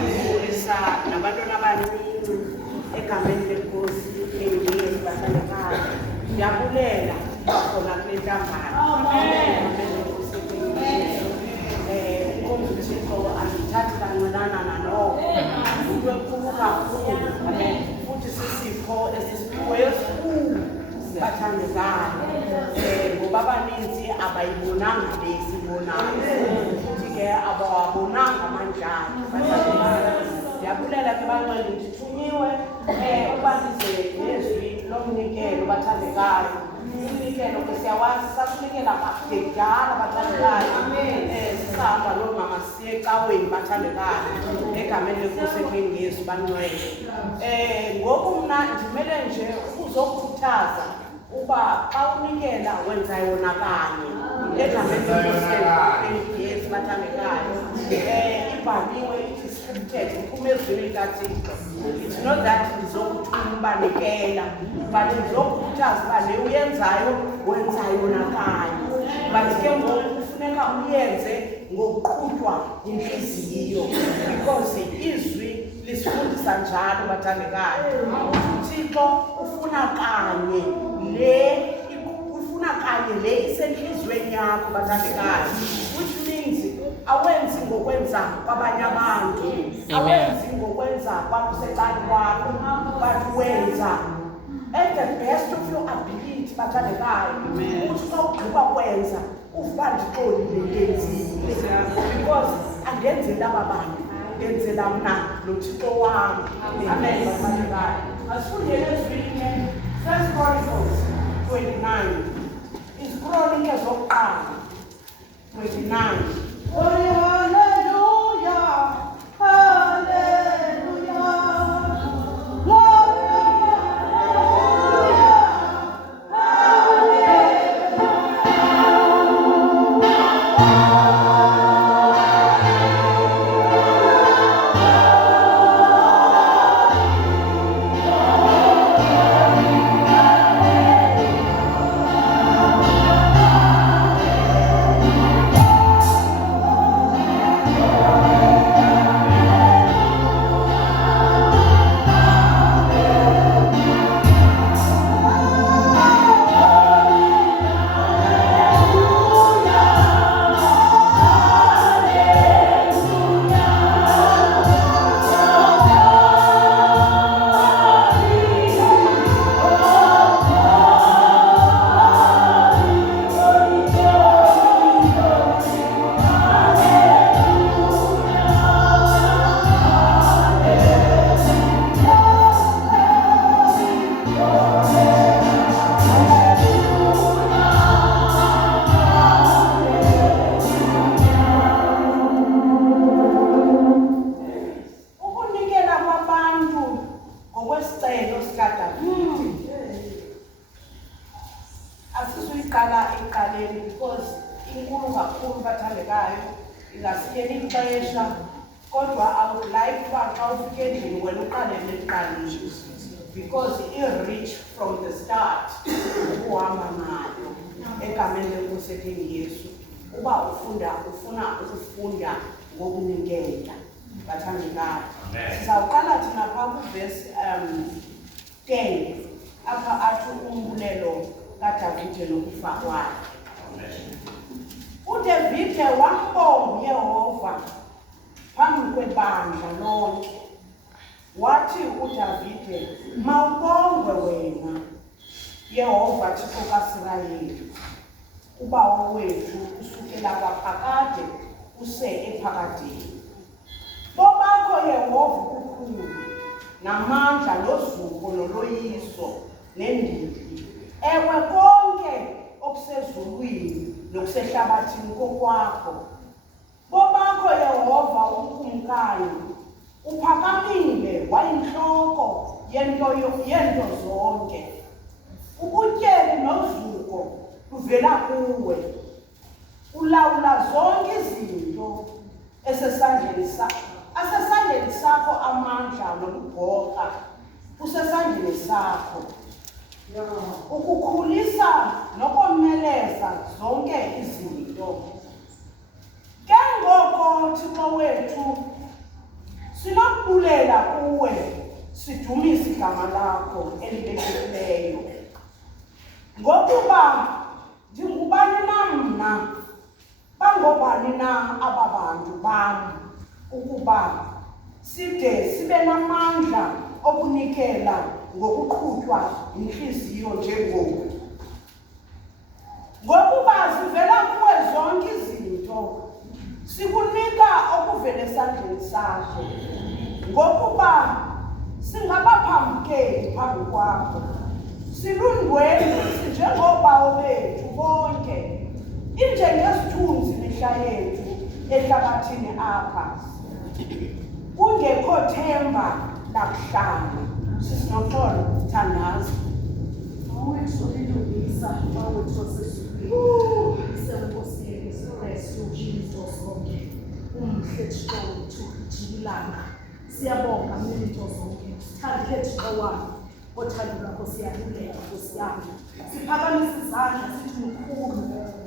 sifundisa nabantwana abaningi egameni lenkosi engiyezi bahlalekhaya. Ndiyabulela khona kule nhlangano. Amen. Uthixo andithathi kancinana nanoko. Into enkulu kakhulu. Amen. Futhi sisipho esisiphiwe esikhulu bathandekayo. Ngoba abaninzi abayibonanga le sibonayo. Futhi ke abawabonanga amanjalo bathandekayo. Ndiyabulela ke banqwele ndithunyiwe ukuba ndize nezwi lomnikelo bathandekayo. Umnikelo ke siyawazi sasinikela kudala bathandekayo. Sisahamba loo mama siye ecaweni bathandekayo egameni lenkosi eKing Yesu banqwele. Ngoku mna ndimele nje ukuzokhuthaza uba xa unikela wenza yona kanye egameni lenkosi eKing Yesu bathandekayo. Ibhaliwe ithi scripted iphume ezwini likaThixo. It's not that ndizokuthuma ubanikela but ndizokukhuthaza uba le uyenzayo wenza yona kanye. But ke ngoku kufuneka uyenze ngokuqhutywa yinhliziyo because izwi lisifundisa njalo bathandekayo. uThixo ufuna kanye le isenhlizweni yakho bathandekayo, which means awenzi ngokwenza kwabanye abantu, awenzi ngokwenza kwakusecala kwakho, but wenza at the best of your ability bathandekayo. Uthi xa ugqiba kwenza uvuka ndixolile ndenzile because andenzeli aba bantu, ndenzela mna noThixo wam. Amen bathandekayo. Asifundele ezwini 1 Chronicles 29 izikronike zokuqala 29. Hallelujah, hallelujah, glory, hallelujah, because it reached from the start ukuhamba nayo egameni lenkosi eKing Yesu. Uba ufuna ukufunda ngokunikela bathandekayo. Sizawuqala thina phaa kuvesi 10 apha athi umbulelo kaDavide nokufa kwakhe. uDavide wambonga uYehova phambi kwebandla lonke. Wathi uDavide, mawubongwe wena Yehova Thixo kaIsrayeli, ubawo wethu usukela kwaphakade use ephakadeni. Bobakho Yehova ukhulu namandla nozuko noloyiso nendidi. Ewe konke okusezulwini nokusehlabathini kokwakho. Bobakho Yehova ukumkayo, uphakamile wayinhloko yento zonke. Ubutyeli nozuko kuvela kuwe. Ulawula zonke izinto asesandleni sakho amandla nokubhoka usesandleni sakho. Ukukhulisa nokomeleza zonke izinto. Ke ngoko Thixo wethu siyabulela kuwe, sidumise igama lakho elibekekileyo. Ngokuba ndingubani na mna, bangobani na aba bantu bam, ukuba side sibe namandla okunikela ngokuqhutywa yinhliziyo njengoku. Ngokuba zivela kuwe zonke izinto, sikunika okuvela esandleni sakho. Ngokuba singabaphambukeli phambi kwakho, silundwendwe sinjengobawo bethu bonke, injengesithunzi mihla yethu ehlabathini apha, kungekho themba lakuhlala. Sisinoxolo Thandaza. Awethu olilungisa, awethu osesifile. Senkosi yethu Kristu Jesu sonke. Umhle Thixo wethu jilanga. Siyabonga mlito zonke. Sithandile Thixo wami. Othando lwakho siyabulela Nkosi yami. Siphakamisa izandla sithi mkhulu.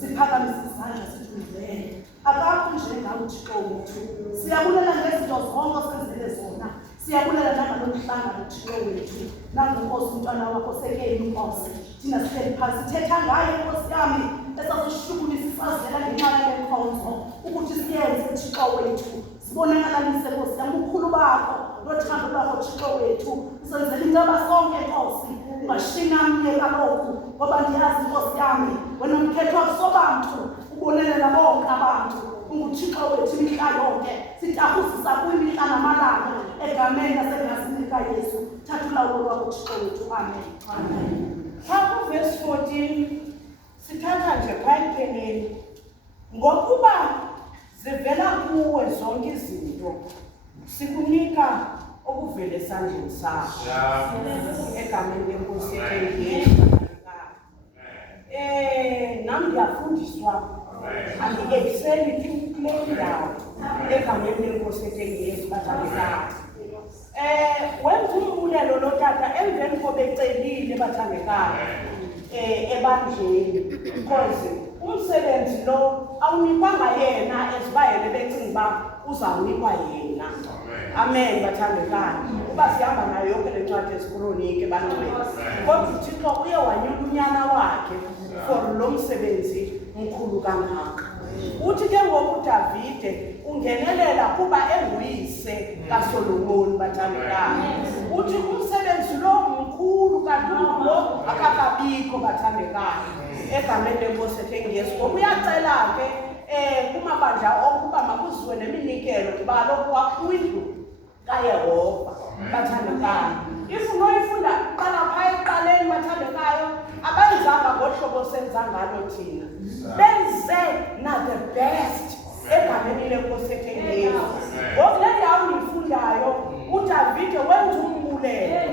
Siphakamisa izandla sithi mvele. Akakho njengawe Thixo wethu. Siyabulela ngezinto zonke osenzele zona. Siyabulela nangalomhlangano Thixo wethu. Nangenkosi umntwana wakho sekeyini inkosi. Thina sihleli phansi sithetha ngayo Nkosi yami esasishukumisa isazela ngenxa yale nkonzo ukuthi siyenze Thixo wethu. Sibonakalise Nkosi yami ubukhulu bakho nothando lwakho Thixo wethu. Usenzele into abasonke Nkosi. Ungashinamye kaloku ngoba ndiyazi Nkosi yami wena umkhethwa kusobantu ubonelela bonke abantu. UnguThixo wethu imihla yonke. Sitahuzisa kwimihla namalanga egameni lasegazini likaYesu. Thatha ulawulo lwakho Thixo wethu. Amen. Amen. Phaa verse 14 sithatha nje phaa ekupheleni. Ngokuba zivela kuwe zonke izinto, sikunika okuvela esandleni sakho. Egameni lenkosi yethu Yesu. Nam ndiyafundiswa andi-exceli kule ndawo egameni lenkosi yethu Yesu bathandekayo. Wenza umbulelo lo tata emveni kobecelile bathandekayo ebandleni, because umsebenzi lo awunikwanga yena ezibayele becinga uba uzawunikwa yena. Amen bathandekayo. Uba sihamba nayo yonke le ncwadi ezikronike bantwini, kodwa uThixo uye wanyula unyana wakhe for lo msebenzi mkhulu kangaka. Uthi ke ngoku uDavide ungenelela kuba enguyise kaSolomoni bathandekayo. Uthi umsebenzi lo mkhulu kakhulu lo akakabikho bathandekayo egameni lenkosi yethu Yesu. Ngoba uyacela ke kumabandla okuba makuziwe neminikelo kuba kaloku wakwindlu kaYehova bathandekayo. Unoyifunda qala phaa eqaleni bathandekayo, abenzanga ngohlobo senza ngalo thina. Benze na the best egameni lenkosi yethu Yesu. Ngoku le ndawo ndiyifundayo uDavide wenza umbulelo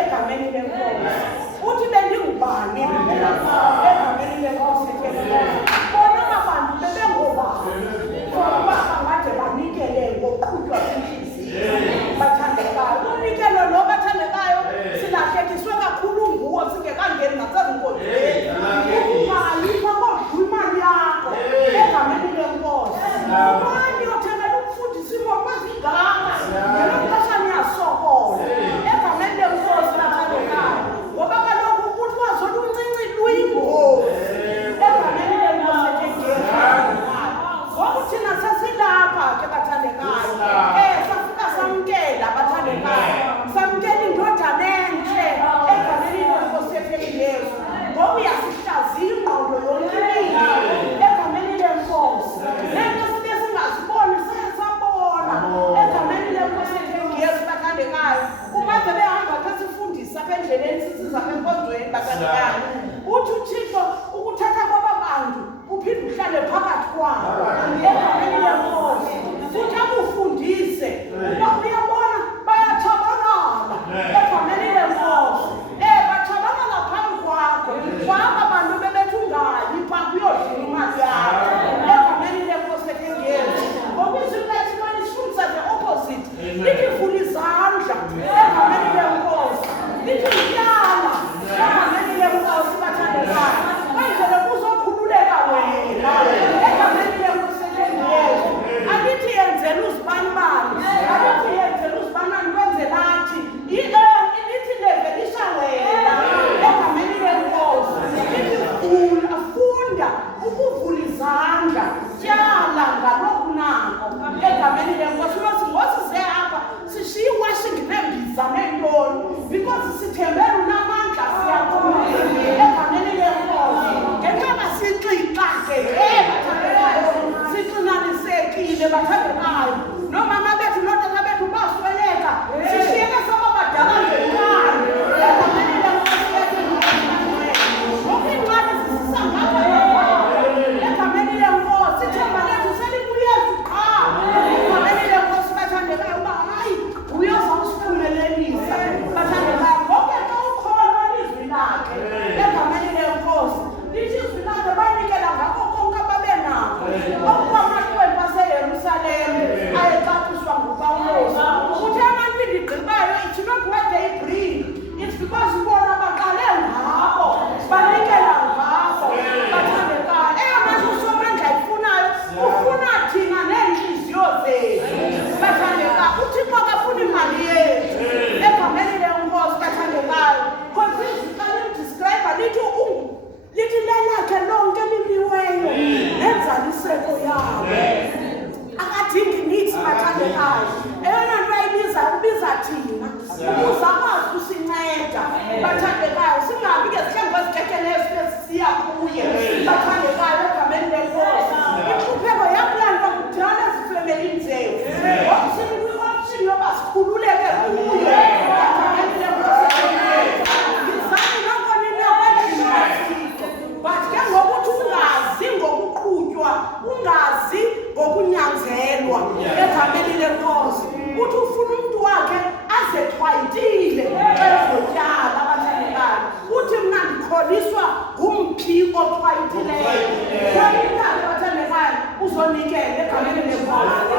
egameni lenkosi. Uthi bendingubani egameni lenkosi yethu Yesu. Bona abantu bebengobani ngoba bangade banikele ngoqhutywa kwentliziyo bathandekayo. Unikelo lo bathandekayo silahlekiswe kakhulu nguwo singekangeni nasezinkonzweni. Ungalipha kodwa imali yakho egameni lenkosi. Ubani othengela ukufundisa imoto ezigama ngelo xesha niyasokola egameni lenkosi bathandekayo. Ngoba kaloku kuthiwa zoluncinci luyingozi egameni lenkosi. bathandekayo nomama bethu notata bethu basweleka sishiyeke sababadala ngenkani egameni lenkosi yethu ngoku iingxaki zisisambatha egameni lenkosi ithemba lethu selikuyesu qha egameni lenkosi bathandekayo uba hayi uyozawusiphumelelisa bathandekayo ngoke xa ukholwa lizwi lakhe egameni lenkosi lithi izwi lakhe banikela ngako konke ababenako okukwamahlwempu aseyerusalem ayecaciswa ngupawulos uthe amantwini igqibayo it's not what they bring, it's because bona baqale ngabo banikela ngabo bathandekayo eyona nto usomandla ifunayo ufuna thina neentliziyo zethu bathandekayo uthixo akafuna imali yethu egameni lenkosi bathandekayo because izwi xa limdescribe lithi lelakhe lonke limiweyo nenzaliseko yabo akadingi nithi bathandekayo eyona nto ayibiza ubiza thina ukuze akwazi ukusinceda bathandekayo singabi ke sihlengo ezikekeleyo sibe sisiya kuye bathandekayo egameni lenkosi intlupheko yaplantwa kudala ezifemelini zethu ngoku sinikwi-option yoba sikhululeke kuye egameni lenkosi ngizani noko ninokwenzinasike but ke ngokuthi ungazi ngokuqhutywa ungazi ngokunyanzelwa egameni lenkosi uthi ufuna umntu wakhe azexhwayitile ezotyala abathandekayo uthi mna ndikholiswa ngumphi oxhwayitileyo kwayithathe abathandekayo uzonikela egameni lenkosi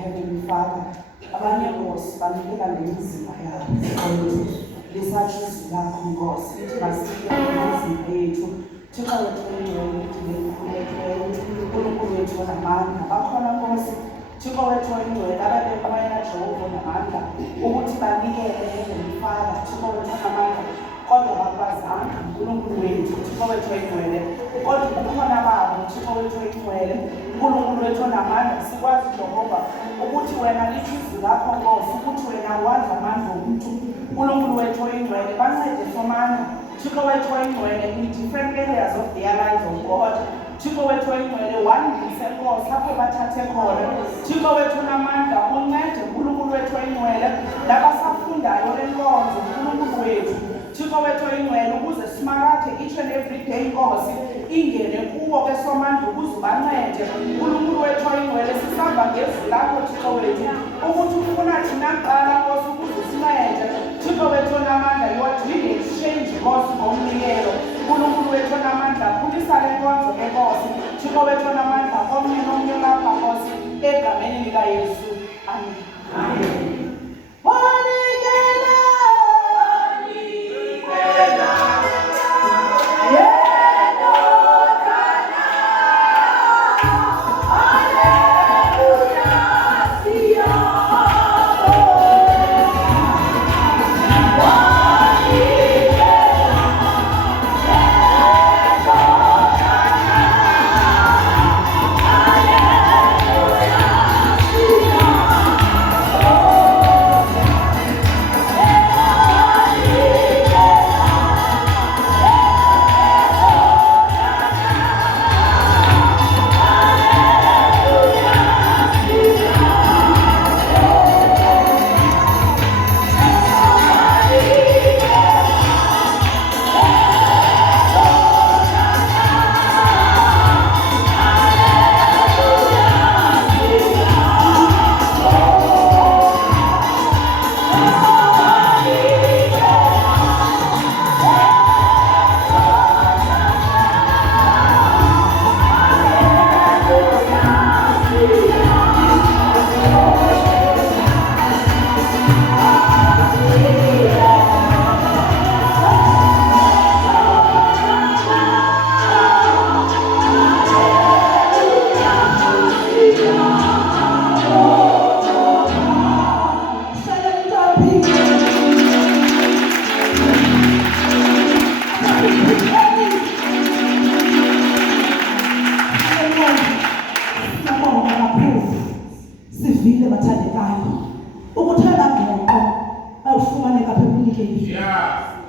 Heavenly Father, abanye Nkosi banikela ngemizimba yabo lisatsho izwi lakho Nkosi lithi basikele ngemizimba yethu Thixo wethu oyingcwele lithi ngekhululekileyo uNkulunkulu wethu onamandla bakhona Nkosi Thixo wethu oyingcwele ababenqwela Jehova onamandla ukuthi banikele Heavenly Father Thixo wethu onamandla kodwa bakwazanga uNkulunkulu wethu Thixo wethu oyingcwele kodwa kukhona babo Thixo wethu oyingcwele uNkulunkulu wethu onamandla sikwazi Jehova ukuthi wena lithi izwi lakho Nkosi ukuthi wena wazi amandla omntu uNkulunkulu wethu oyingcwele bancede somandla Thixo wethu oyingcwele in different areas of their lives of God Thixo wethu oyingcwele wandise Nkosi apho bathathe khona Thixo wethu onamandla uncede uNkulunkulu wethu oyingcwele labasafundayo lenkonzo uNkulunkulu wethu Thixo wethu oyingcwele ukuze simakathe each and every day Nkosi ingene kuwo ke somandla ukuze ubancede uNkulunkulu wethu oyingcwele sisamba ngezwi lakho Thixo wethu ukuthi ufuna thina kuqala Nkosi ukuze sincede Thixo wethu onamandla you are doing exchange Nkosi ngomnikelo uNkulunkulu wethu onamandla khulisa le nkonzo ke Nkosi Thixo wethu onamandla omnye nomnye lapha Nkosi egameni likaYesu amen. Amen.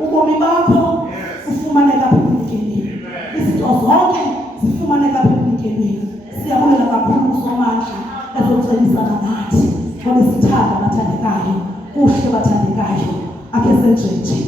ubomi bakho ufumaneka ebunikelweni, izinto zonke zifumaneka ebunikelweni. Siyabulela kakhulu uSomandla ezocebisana nathi ngoba sithanda abathandekayo, kuhle bathandekayo, ake senje nje.